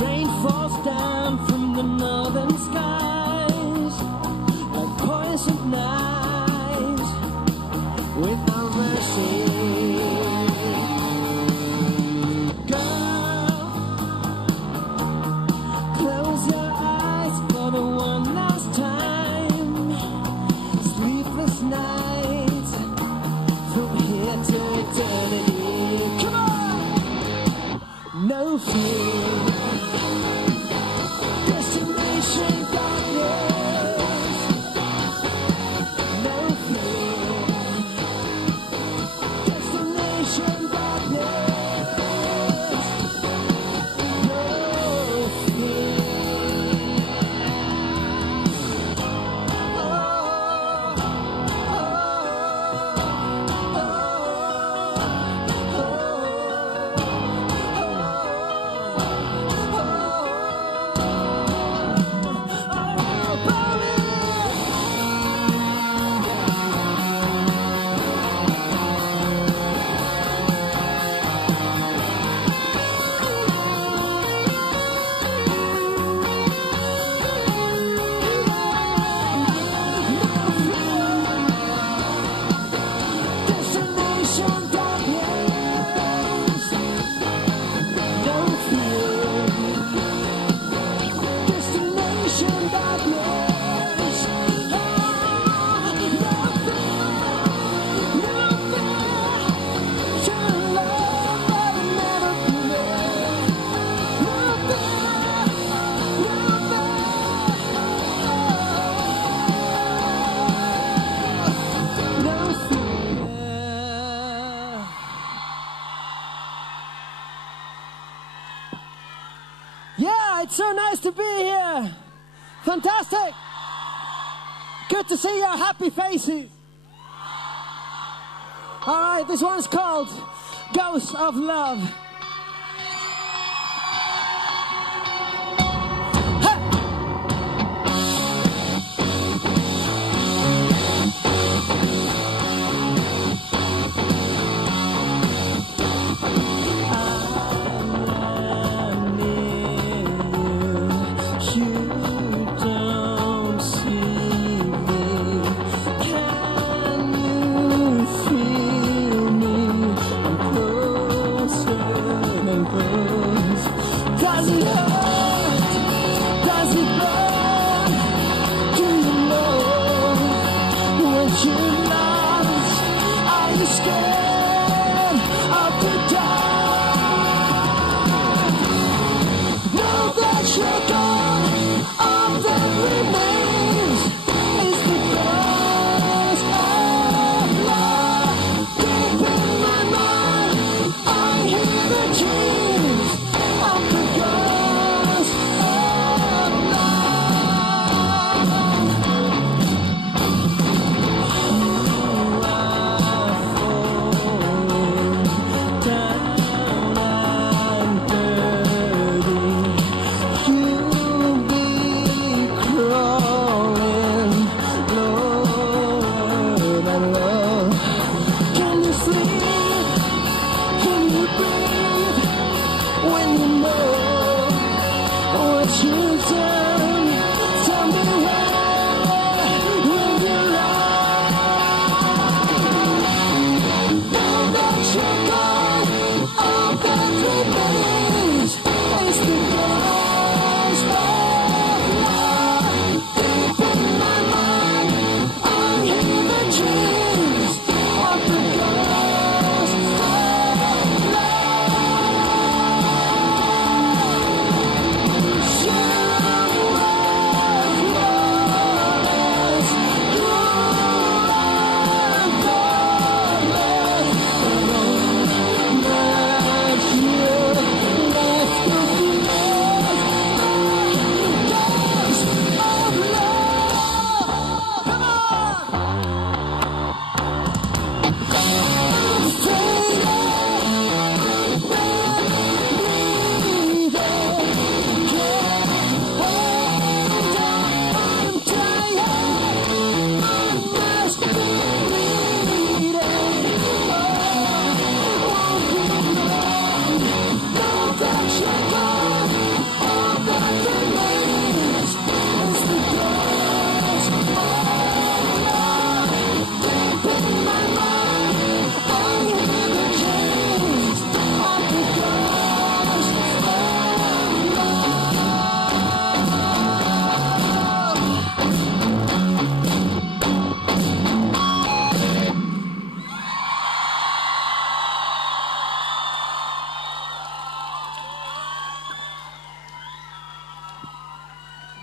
Rain falls down from the northern skies like poisoned knives with no mercy. Girl, close your eyes for the one last time. Sleepless nights from here to eternity. Come on! No fear. Destination darkness. No fear. Destination darkness. No fear. Destination darkness. No fear. Destination darkness. No fear. No fear. Your love that will never be there. No fear. No fear. Yeah, it's so nice to be here. Fantastic. Good to see your happy faces. All right, this one's called Ghost of Love. Feel me, I'm closer.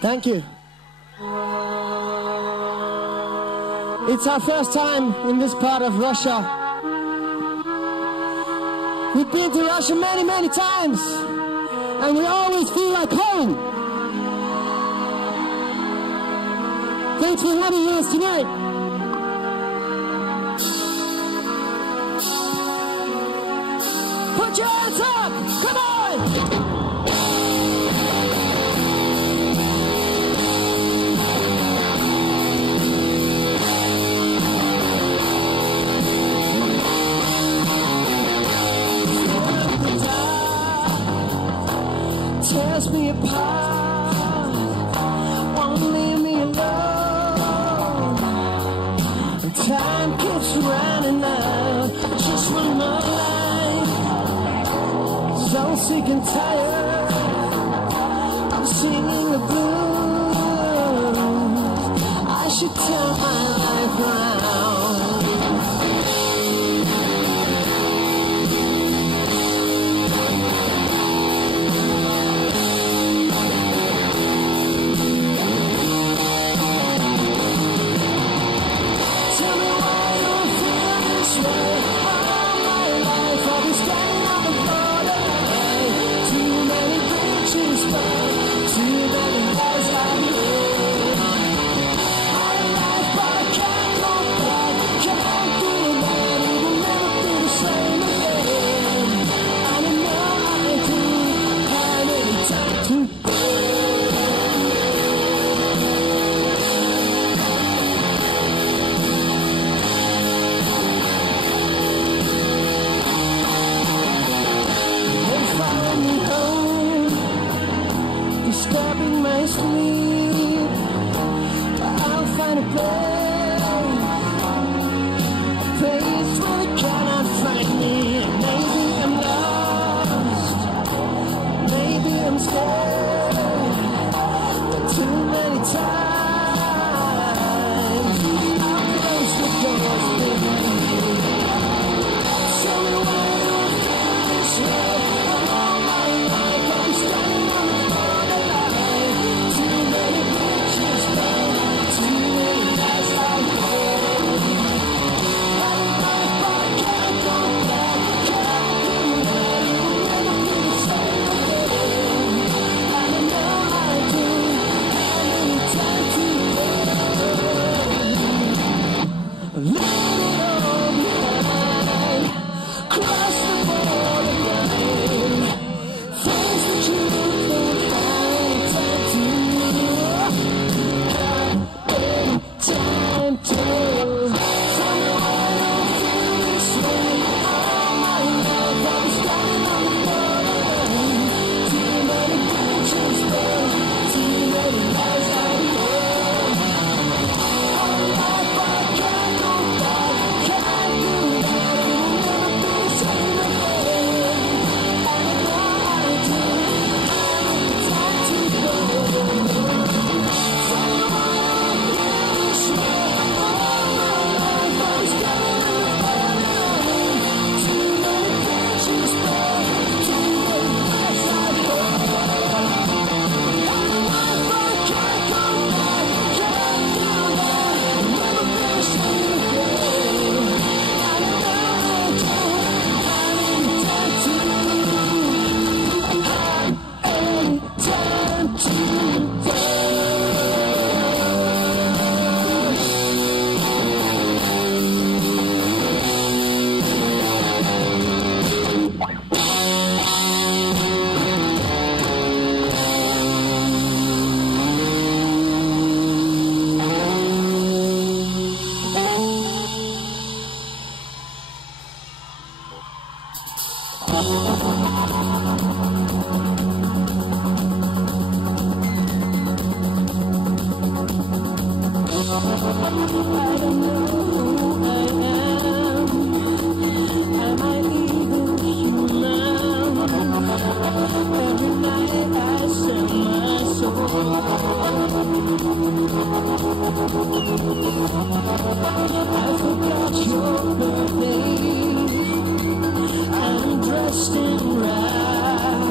Thank you. It's our first time in this part of Russia. We've been to Russia many, many times, and we always feel like home. Thanks for having us tonight. Put your hands up! Come on! Tears me apart, won't leave me alone. Time keeps running out, just one more life. So sick and tired, I'm singing the blues. I should turn my life around. Disturbing my sleep, I'll find a place where you cannot find me. Maybe I'm lost, maybe I'm scared, but too many times I'm close to going. Tell me why I don't feel this way. All my life I'll be standing on the I forgot your birthday. I'm dressed in red.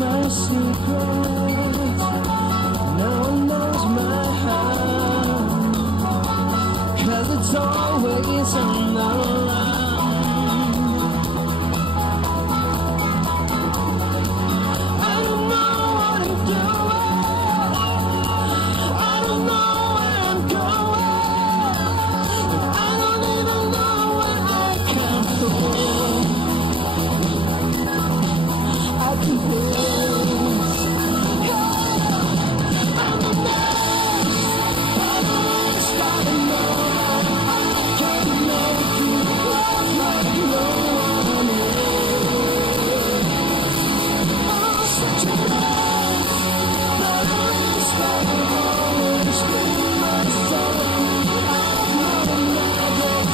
my secret. No one knows my heart, 'cause it's always on the run. I don't know what I'm doing, I don't know where I'm going, I don't even know where I come from. I can lose. I'm a mess. I'm a mess. I don't know how I can make you love like no one else. I'm such a mess. But at least I've always been myself. I've known magic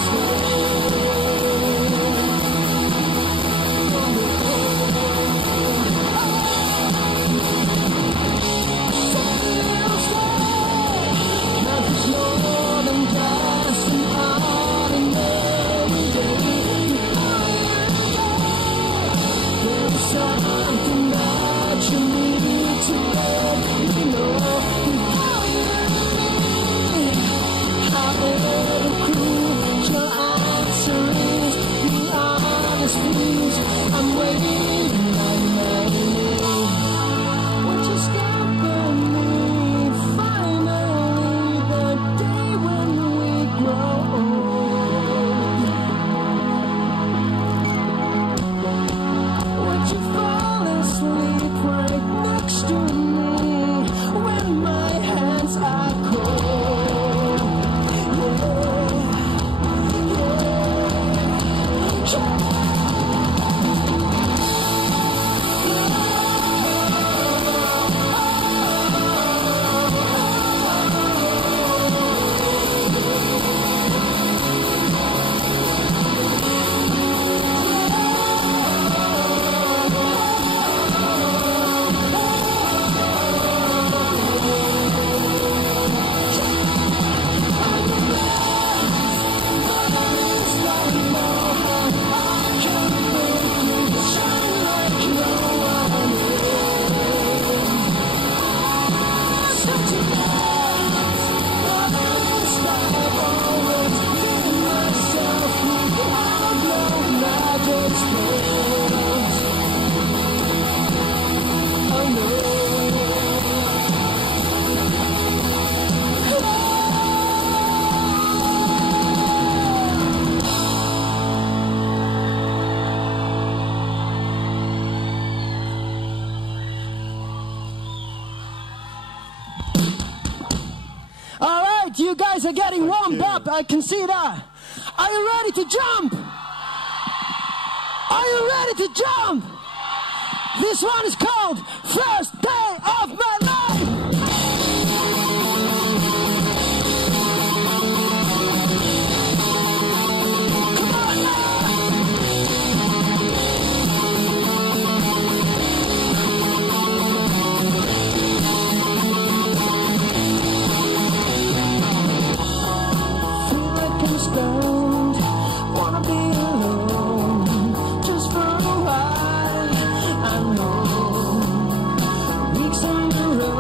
Nothing's more than just an ordinary day. There's something that you need to let me know. However cruel your answer is, be honest please, I'm waiting like madly. Won't you stand by me, finally, the day when we grow old? Would you fall asleep right next to me when my hands are cold? All right, you guys are getting warmed up. I can see that. Are you ready to jump? Are you ready to jump? This one is called First Day of My Life. Come on now. Feel like I'm stoned, wanna be alone, just for a while. I know weeks on the road.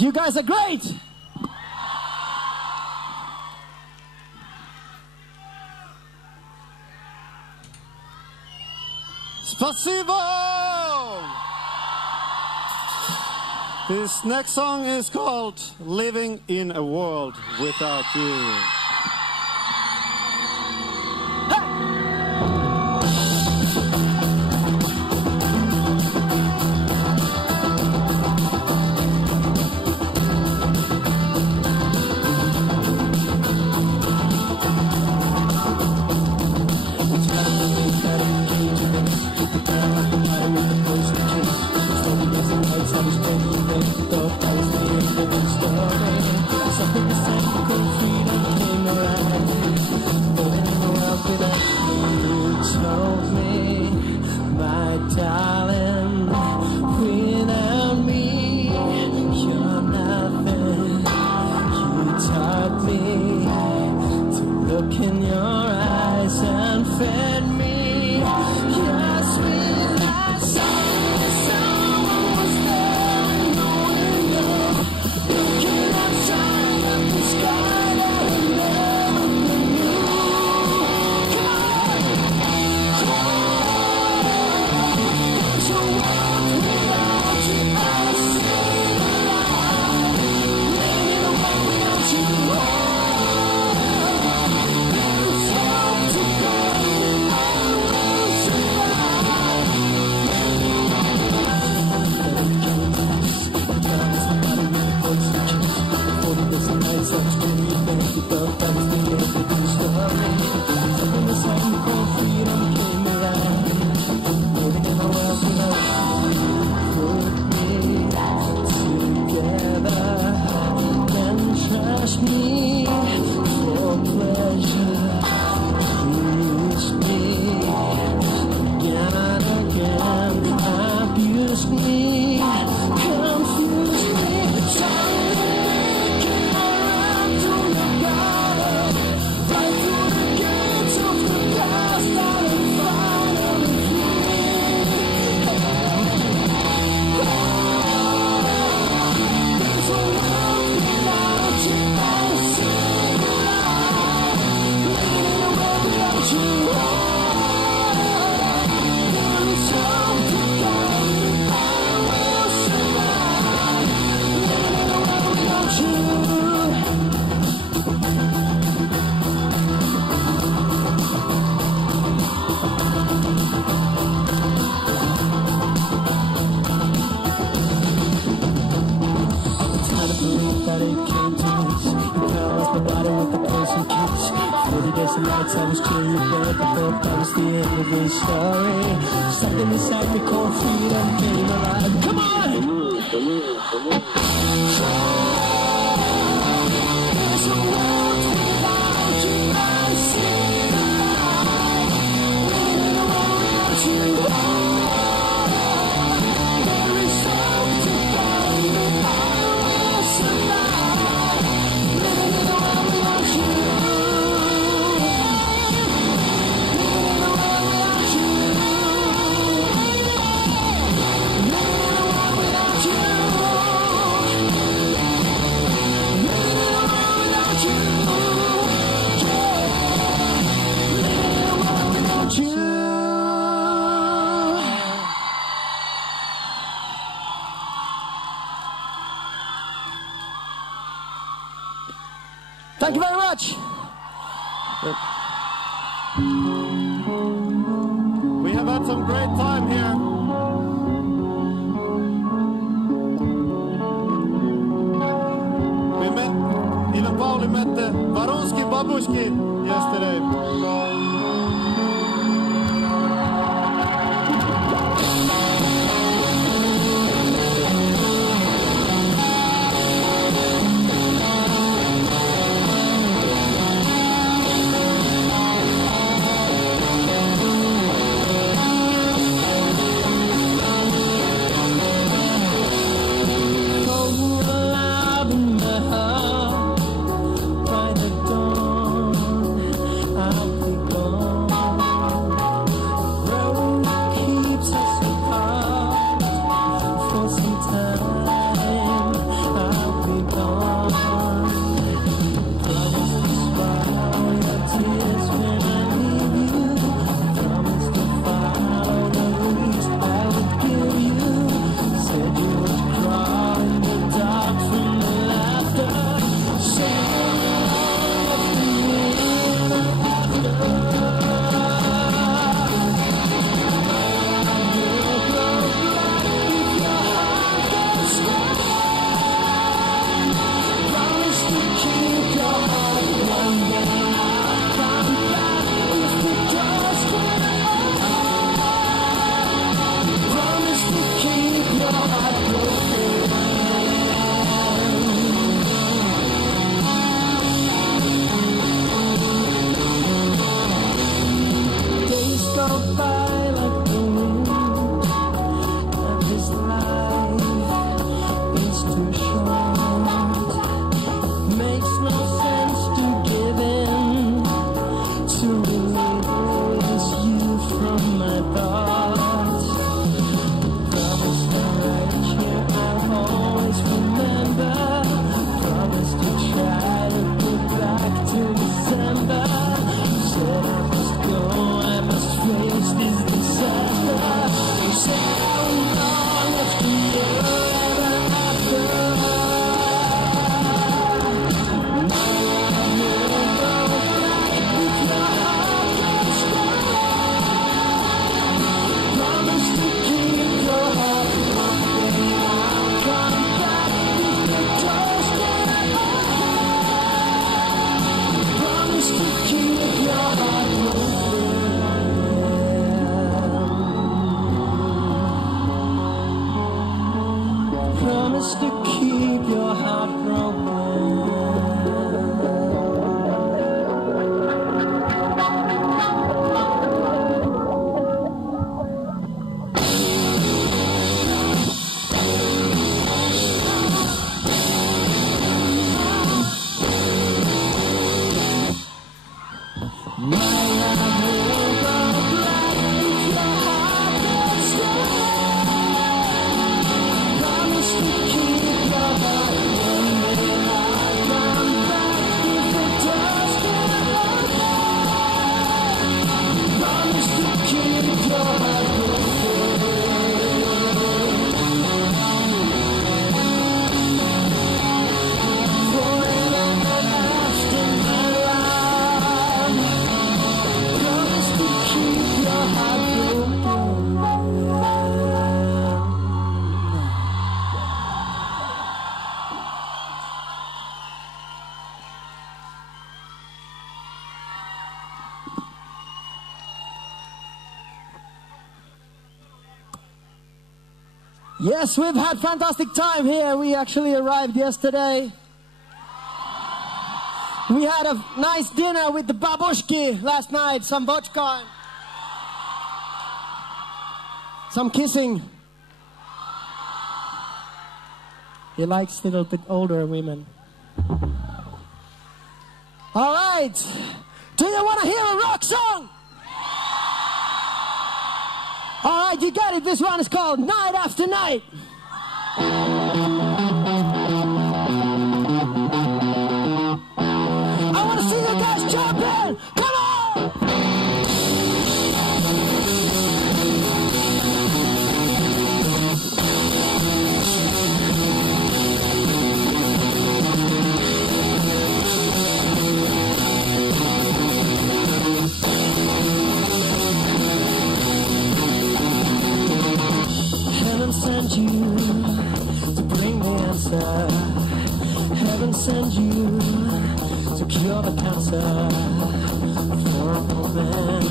You guys are great! Spasibo! This next song is called Living in a World Without You. Thank you very much. We have had some great time here. Ivan Pauli mötte Varuski Babushki yesterday. By the dawn of the Promise to keep your heart broken. Yes, we've had fantastic time here. We actually arrived yesterday. We had a nice dinner with the babushki last night, some vodka, some kissing. He likes a little bit older women. All right. Do you want to hear a rock song? All right, you got it. This one is called Night After Night. I want to see you guys jump in. Come on! Heaven sent you to bring the answer. Heaven sent you to cure the cancer. For a moment,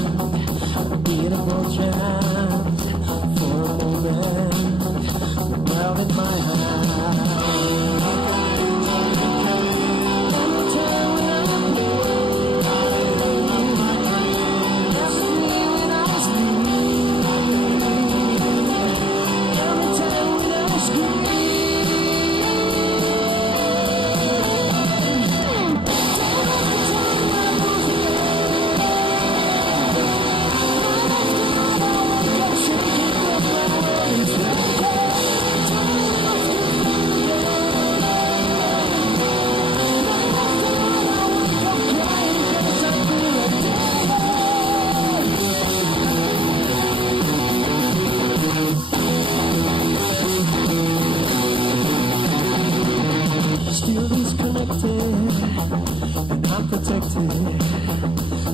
a beautiful chance. For a moment, melt in my hand. Still disconnected, and I'm protected.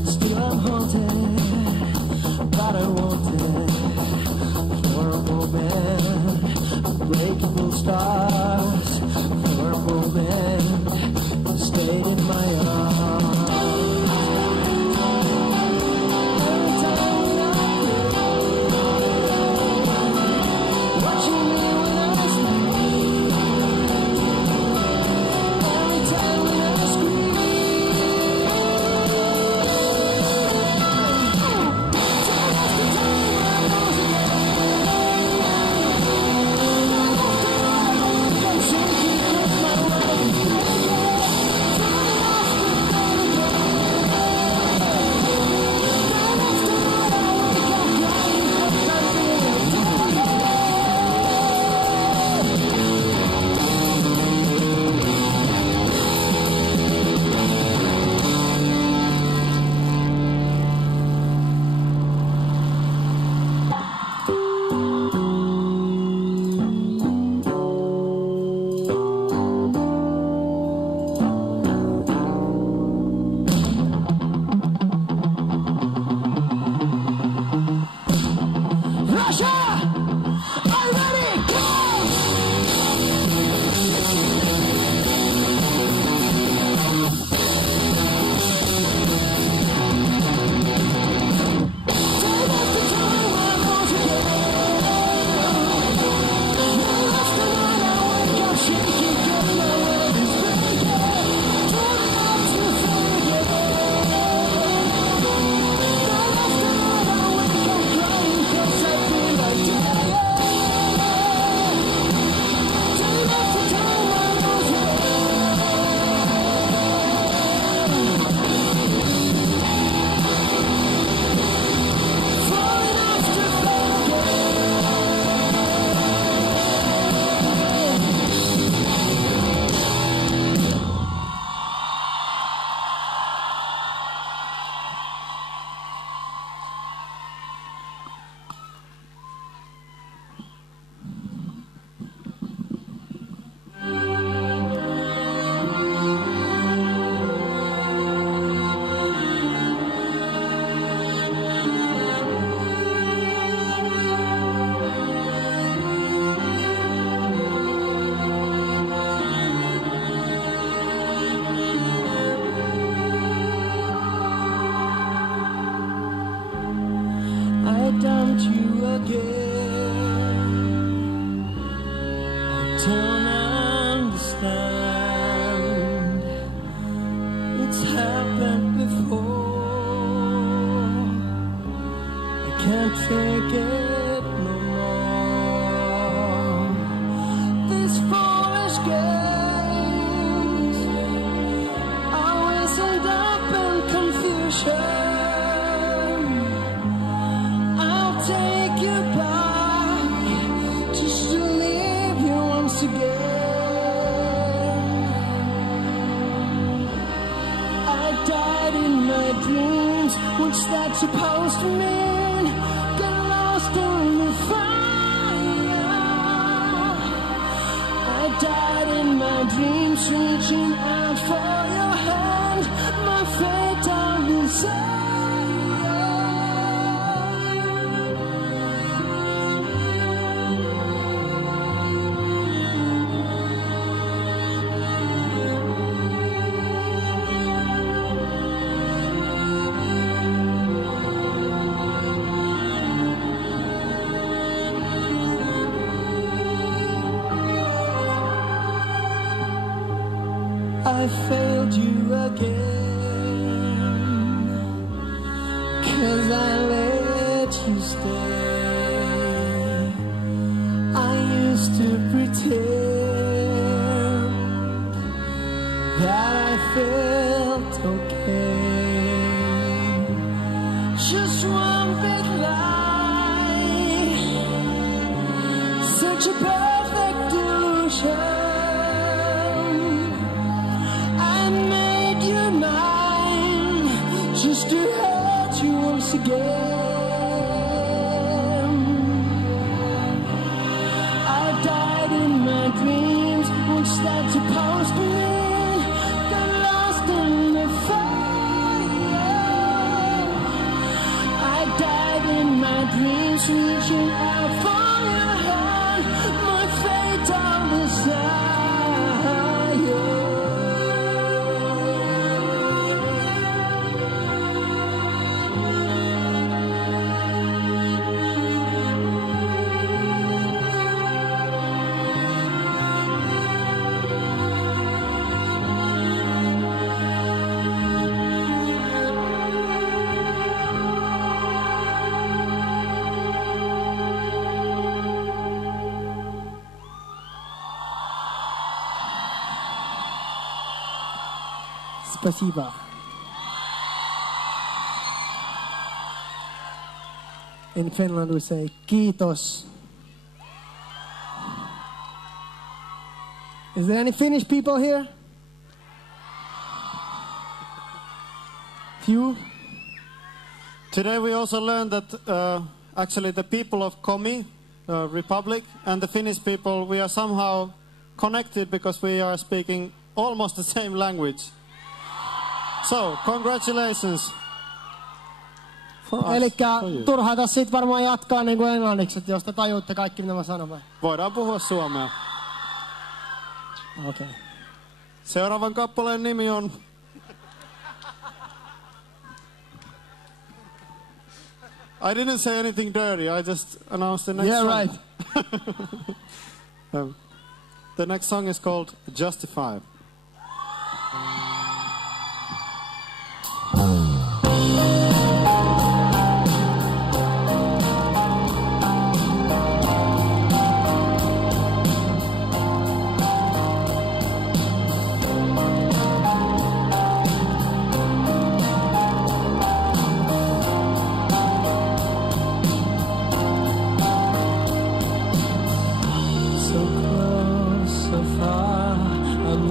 Still I'm haunted, but I wanted for a moment, unbreakable stars. For a moment, you stayed in my arms. don't understand. It's happened before. I can't take it no more. These foolish games always end up in confusion. I'll take you back just to leave you once again. I died in my dreams. What's that supposed to mean? Get lost in the fire. I died in my dreams, reaching out for your hand. My fatal desire. I failed you again, 'cause I let you stay. I used to pretend that I felt okay. Just one big lie, such a perfect illusion. Just to hurt you once again. I died in my dreams. What's that supposed to mean? Got lost in the fire. I died in my dreams, reaching out for your hand. My fatal desire. Спасибо. In Finland we say kiitos. Is there any Finnish people here? Few? Today we also learned that actually the people of Komi Republic and the Finnish people, we are somehow connected because we are speaking almost the same language. So, congratulations. Elikkä turhaa tässä sit varmaan jatkaa niin kuin englanniksi, että jos te tajuutte kaikki mitä mä sanon vai? Voidaan puhua suomea. Okei. Okay. Seuraavan kappaleen nimi on... I didn't say anything dirty, I just announced the next song. Yeah, right. The next song is called Justify. So close, so far, I'm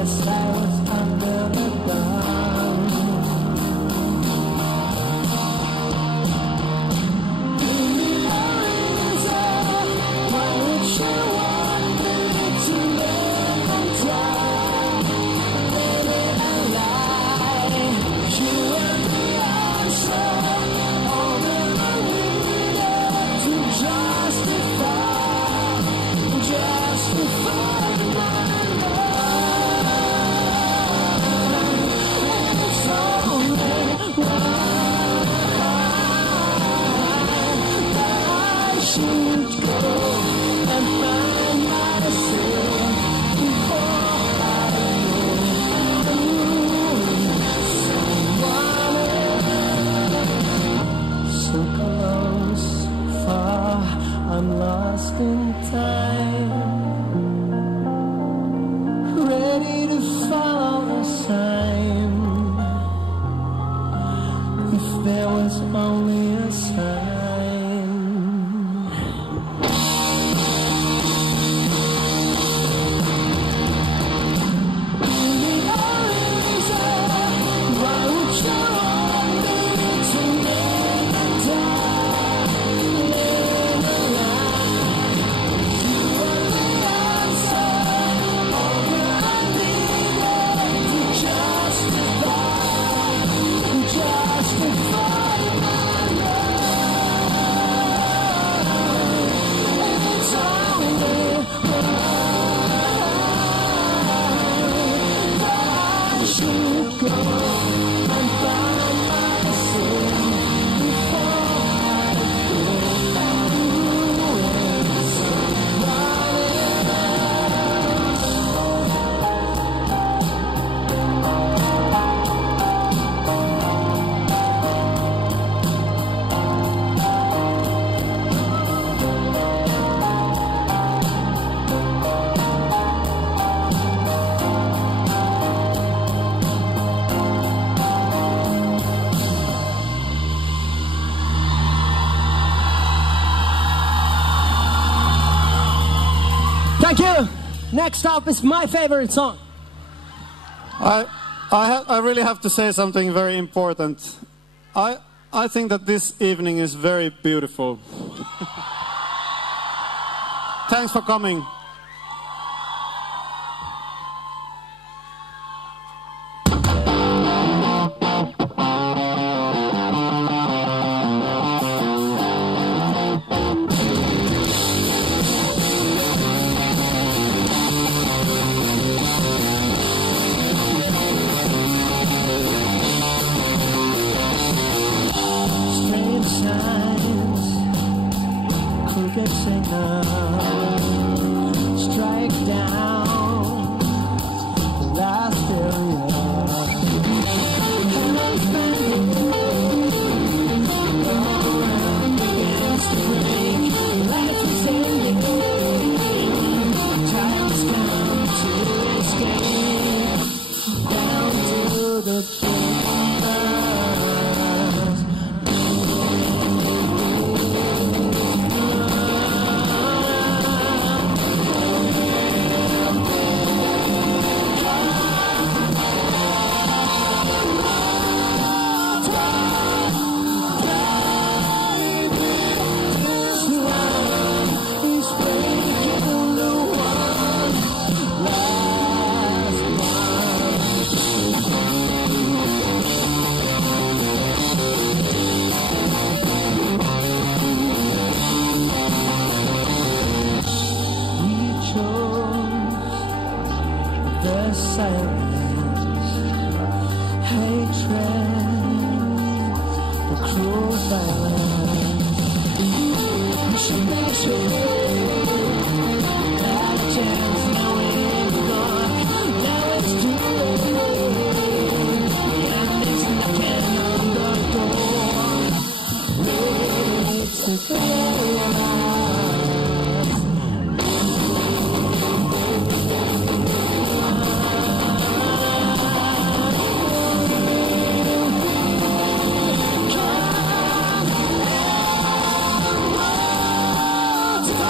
Yes, I was under the gun. Give me a reason. Why would you want me to live and die? Living a lie. You are the answer. All that I needed to justify my I'm lost in time, ready to follow the sign. If there was only a sign. Give me a reason. Why would you want me to live and die? Live a lie. You are the answer. All that I needed to justify my love. It's only that I should go and find myself before I Thank you. Next up is my favorite song. I really have to say something very important. I think that this evening is very beautiful. Thanks for coming. Strange signs, crooked signals, strike down the last area. Cannons banging around against the break. Life is ending. Time has come to escape down to the chambers. The silence, hatred, the cruel violence. We should make sure that a chance now is gone. Now it's too late, and it's knocking on the door. It's the chaos. Come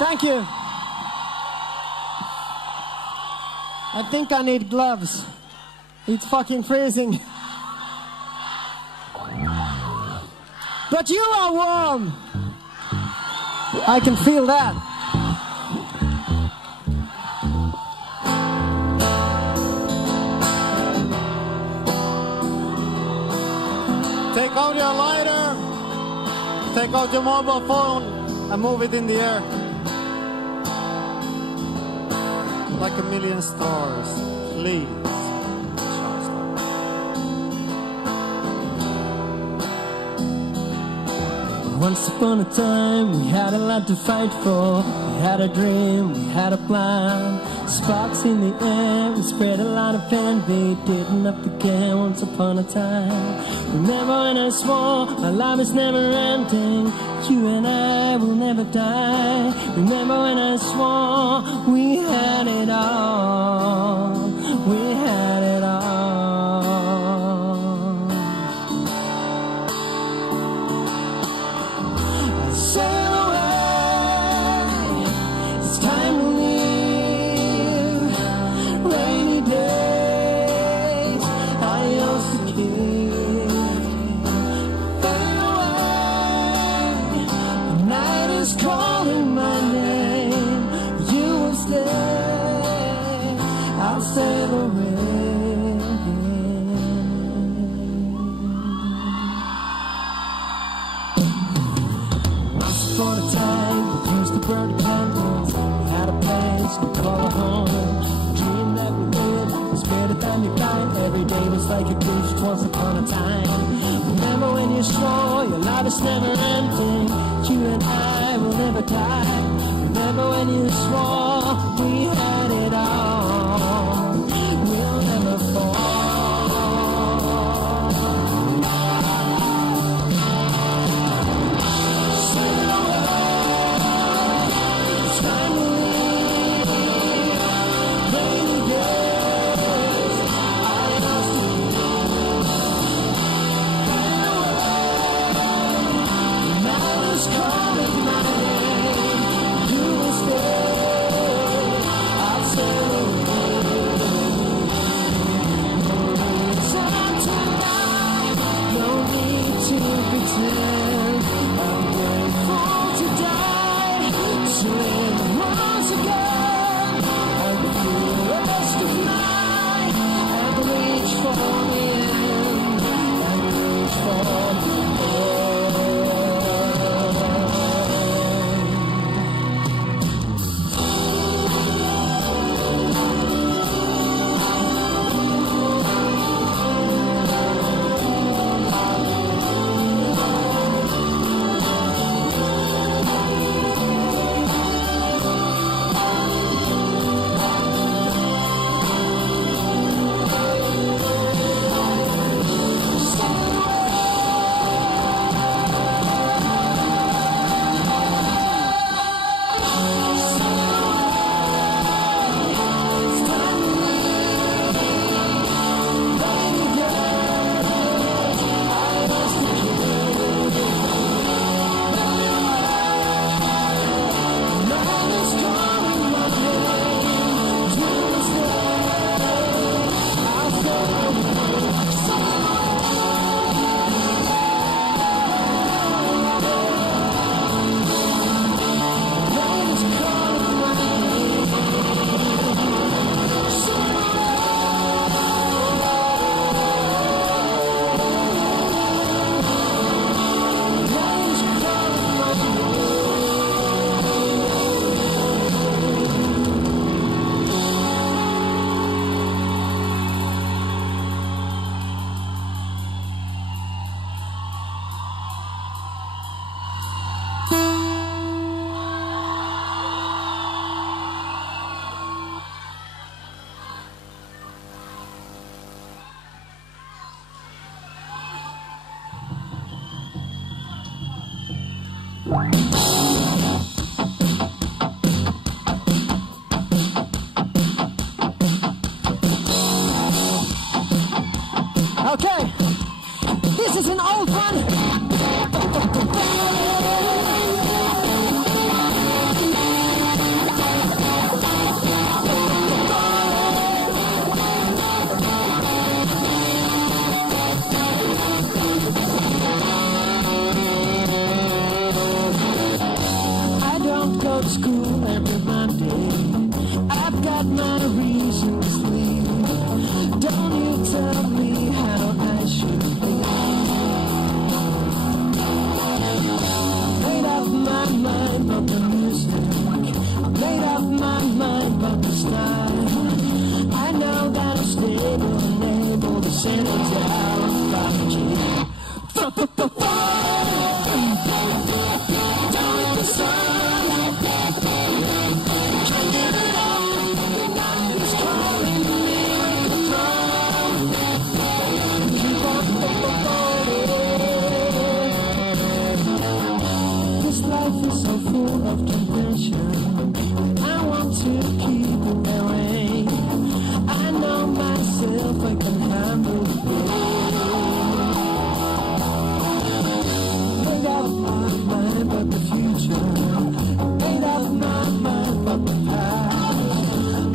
Thank you. I think I need gloves. It's fucking freezing. But you are warm. I can feel that. Take out your lighter. Take out your mobile phone and move it in the air. Like a million stars, please. Once upon a time, we had a lot to fight for. We had a dream, we had a plan. Sparks in the air, we spread a lot of pain. They didn't have to care once upon a time. Remember when I swore our love is never ending? You and I will never die. Remember when I swore we had it all. We had it all. I sail away. It's time to leave. Rainy days I used to keep. Fade away. The night is calling my name. You will stay. I'll sail away. Once upon a time, we used to burn candles. We had a place we call a home. The dream that we lived was better than we died. Every day was like a gift once upon a time. Remember when you swore your love is never ending? You and I will never die. Remember when you swore we had it all. We'll never fall. Sail away. It's time to leave. Rainy days I lost you. Fade away. The night is calling my name. You will stay. I'll sail away. Time tonight, no need to pretend. I'm grateful to die, to live Okay, this is an old one. I don't go to school every Monday. I've got my reasons, please. Don't you tell me how I should be. Made up my mind about the music. Made up my mind about the style. I know that I'm stable and able to settle down by the key. Down in the sun. Can't get it on. The night is calling me like a drum. Keep on falling. This life is so full of temptation. I want to keep it that way. I know myself, I can handle it. Made up my mind about the future. Made up my mind about the past.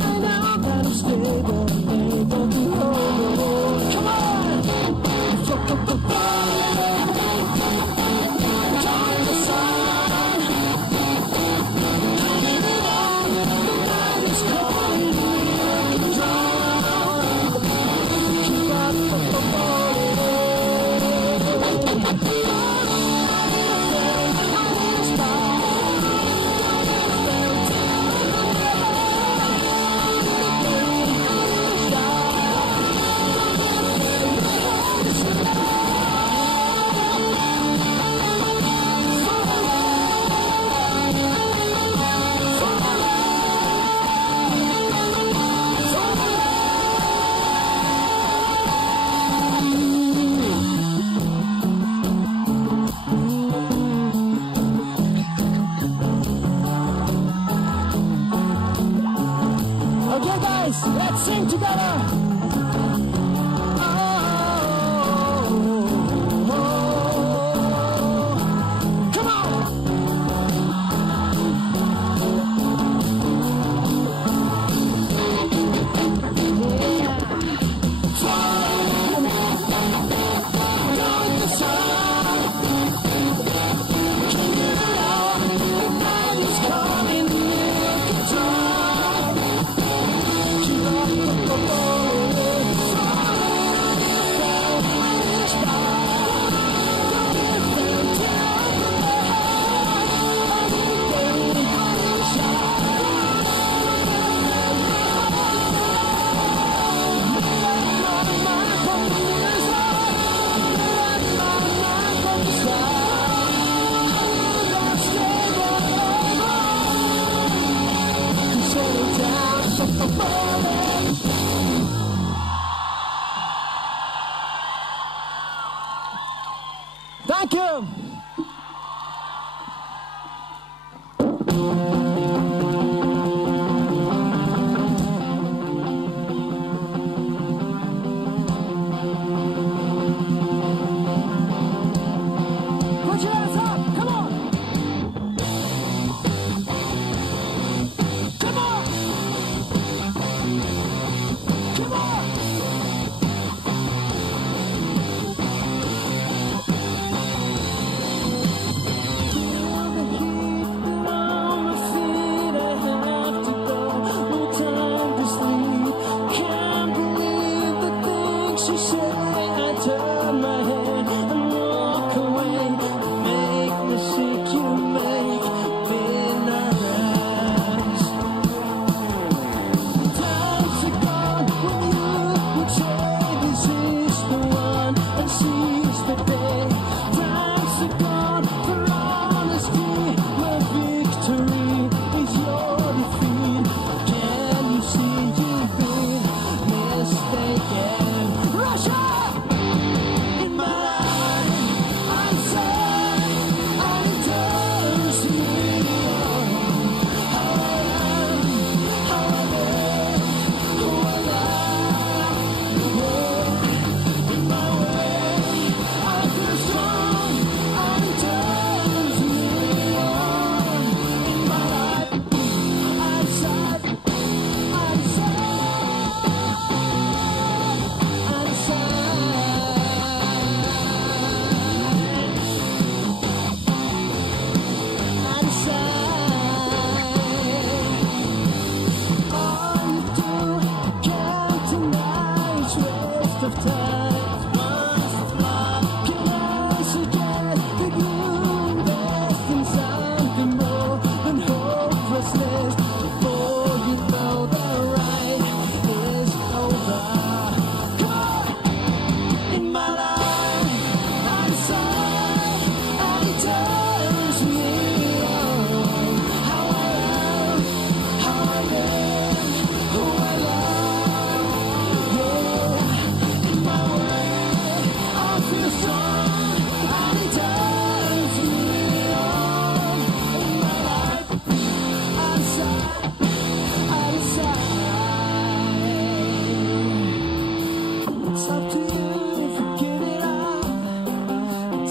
I know that I'm stable and able to hold on. Come on! Down in the sun. Can't get it on. The night is calling me like a drum. Keep on Okay, guys, let's sing together. Come on. Down in the sun. Can't get it on. The night is calling me like a drum. Keep on Thank you. Put your hands up. Come on. Come on. Come on.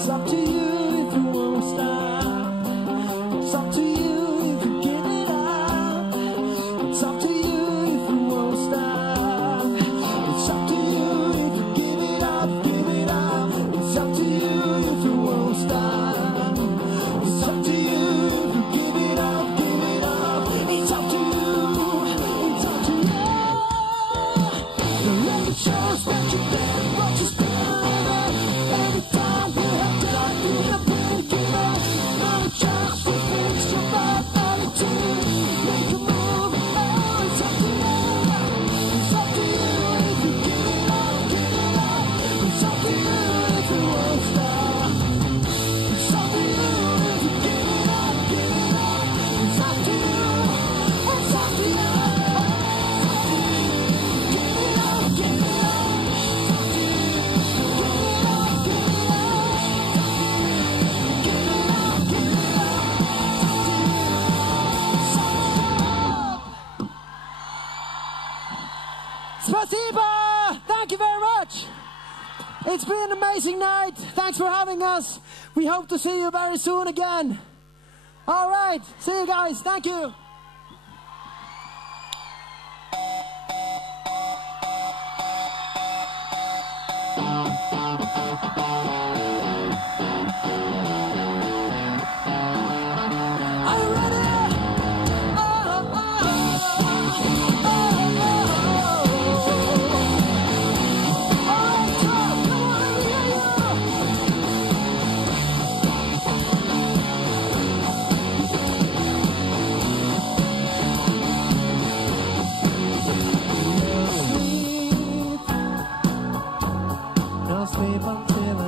It's up to you if you won't stop. It's up to you if you give it up. It's up to you if you won't stop. It's up to you if you give it up, give it up. It's up to you if you won't stop. It's up to you if you give it up, give it up. It's up to you, it's up to you. The record shows that you're there, but you're still living. Every time you have done, you have been given. Not a chance to fix your life, attitude. Make a move, oh, it's up to you. It's up to you if you give it up, give it up. It's up to you if you won't stop. It's up to you if you give it up, give it up. It's up to you, it's up to you. Give it up, give it up. Spasiba! Thank you very much. It's been an amazing night. Thanks for having us. We hope to see you very soon again. All right. See you guys. Thank you. Are you ready? Don't sleep until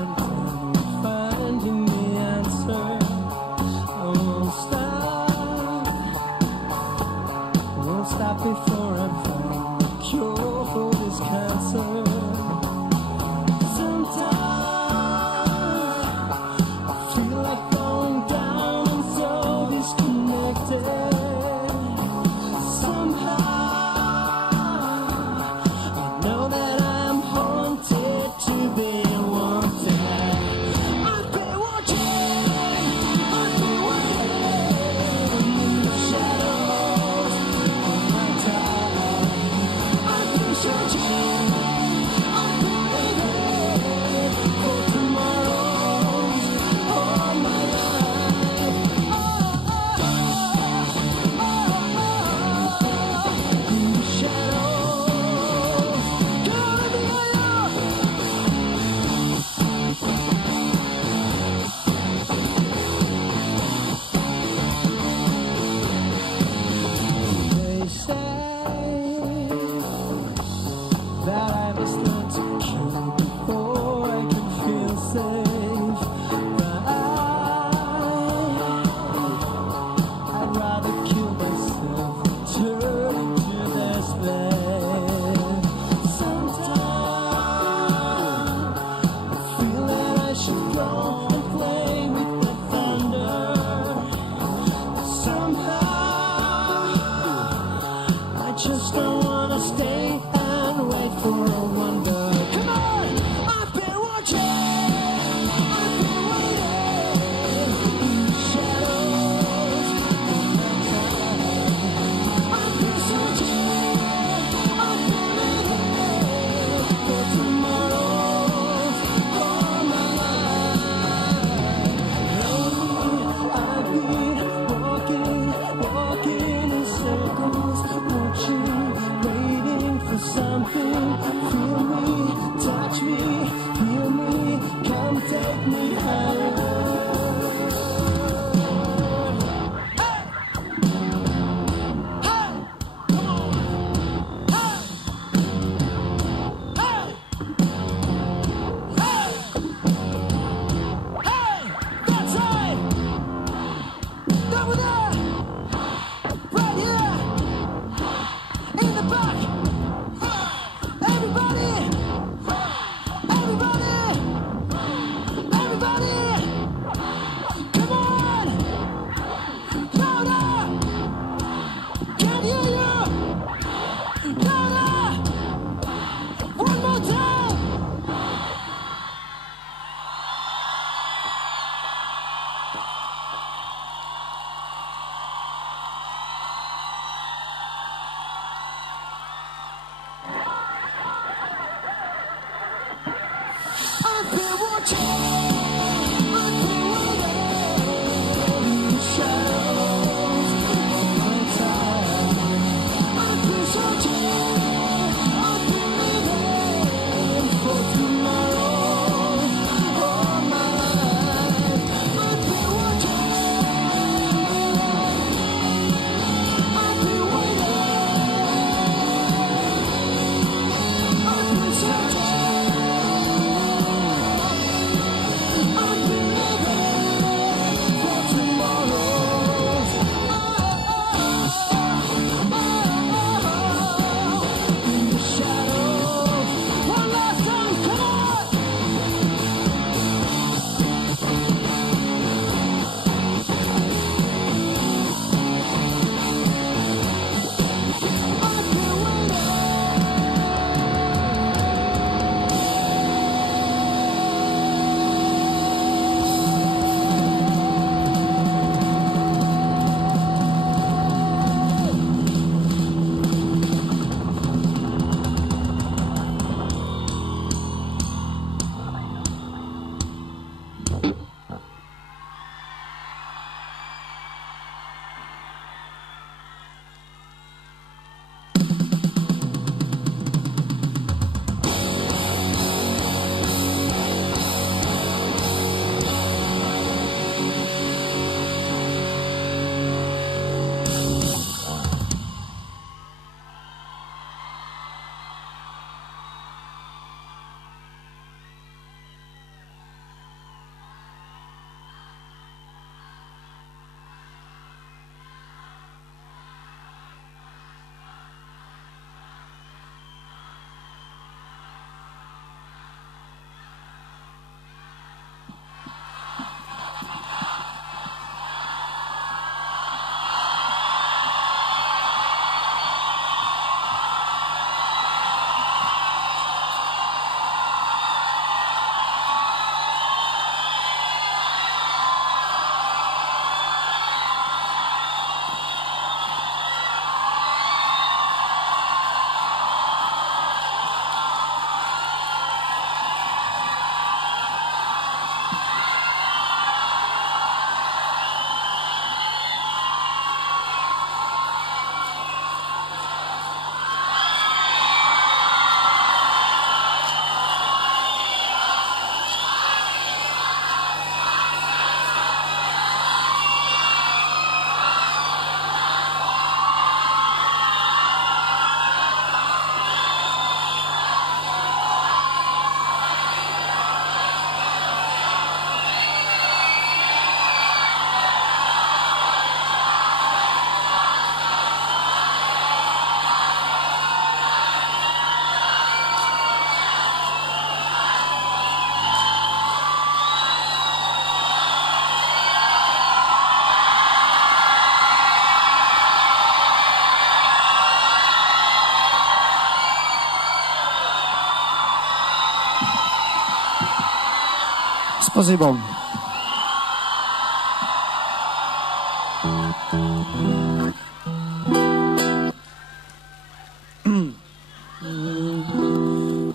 Спасибо.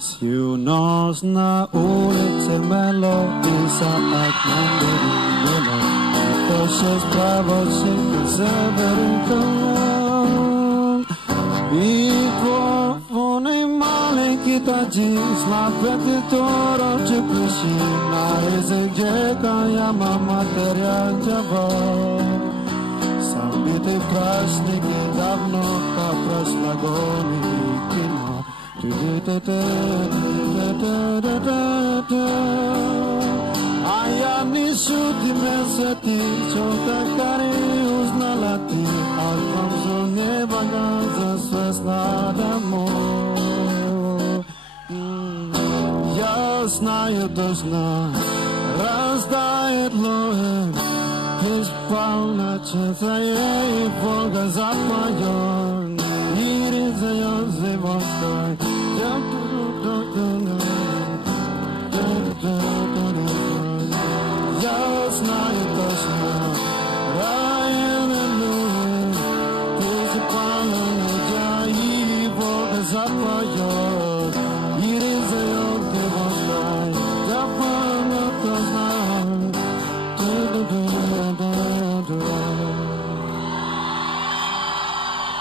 Сью нос на улице мелодиса окна то шесть правосек заверкал и твои маленькие таджи слабят торо чепушина язык джека мама теряджава самбиты праздники давно как прошлогодние кино. А я несу тебе сети, что-то кари узнала ты, Альфонсо не багажа свесна домой. Я знаю точно, раздает лоем, из полночи твоей Бога запоет, и резает зимой. Я знаю точно, рай на луне, ты запомнишь, и Бога запоет, и резает его край, запомнил точно.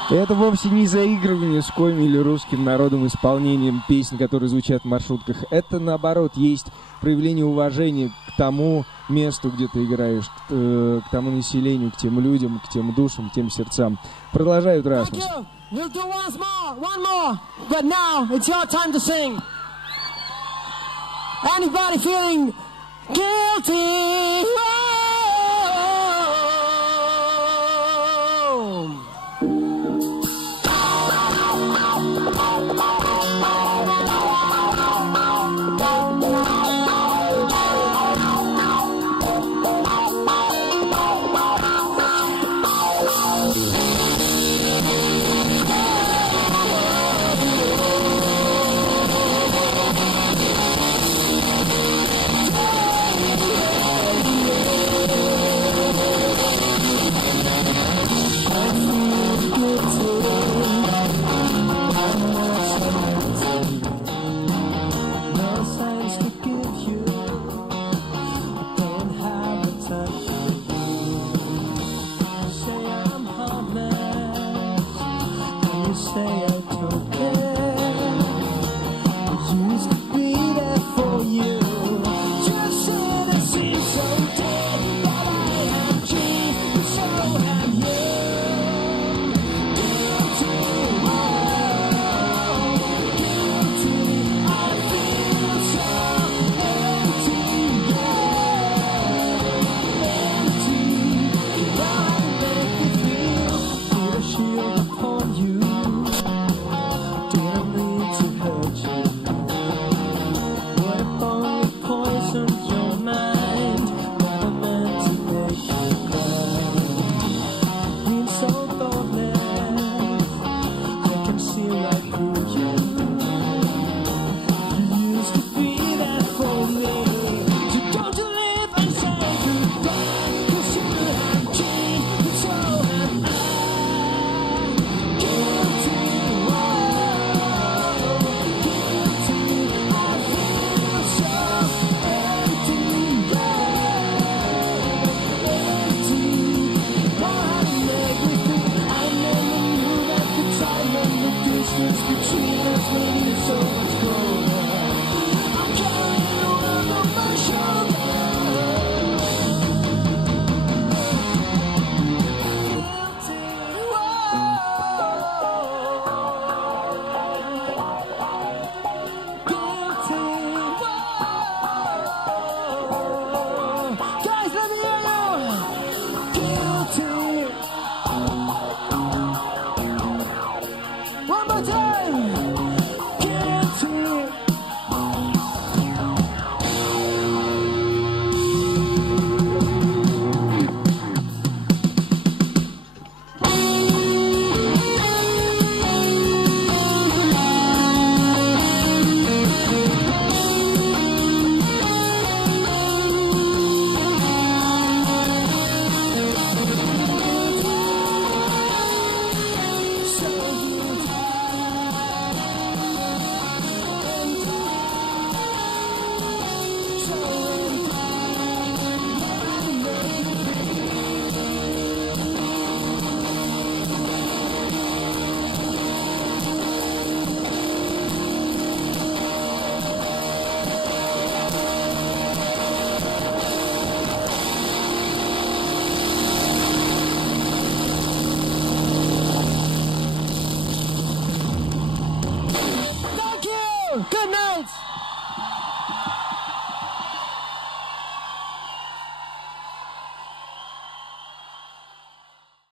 Это вовсе не заигрывание с коми или русским народом исполнением песен, которые звучат в маршрутках. Это, наоборот, есть проявление уважения к тому месту, где ты играешь, к тому населению, к тем людям, к тем душам, к тем сердцам. Продолжают Расмус. We'll do one more, but now it's your time to sing. Anybody feeling